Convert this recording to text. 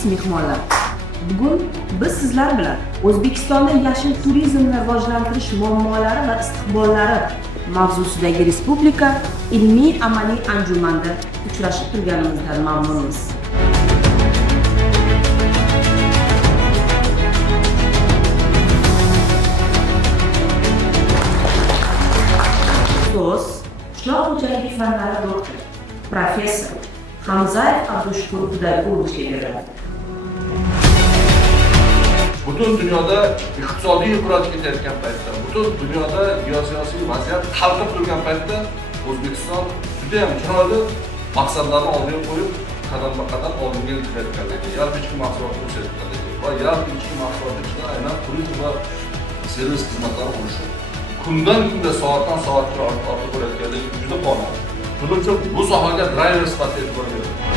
aziz mehmonlar, bugun biz sizlar bilan O'zbekistonda yashil turizmni rivojlantirish muammolari va istiqbollari mavzusidagi respublika ilmiy amaliy anjumanda uchrashib turganimizdan mamnunmiz. So'z qishloq xo'jaligi fanlari doktori, professor Hamzayev Abdushukur Xudoyqulovga beriladi. Butun dunyoda iqtisodiy inqiroz ketayotgan paytda, butun dunyoda geosiyosiy vaziyat qalqib turgan paytda O'zbekiston juda ham chiroyli maqsadlarni oldiga qo'yib, qadam-qadam oldinga intilayotganligi, yalpi ichki mahsulotni o'sayotganligi va yalpi ichki mahsulotlar ichida aynan turizm va servis xizmatlari bo'lishi kundan kunga soatdan soatga ortib borayotganligi juda qoniqarli. Shuning uchun bu sohaga driver sifatida e'tibor beriladi.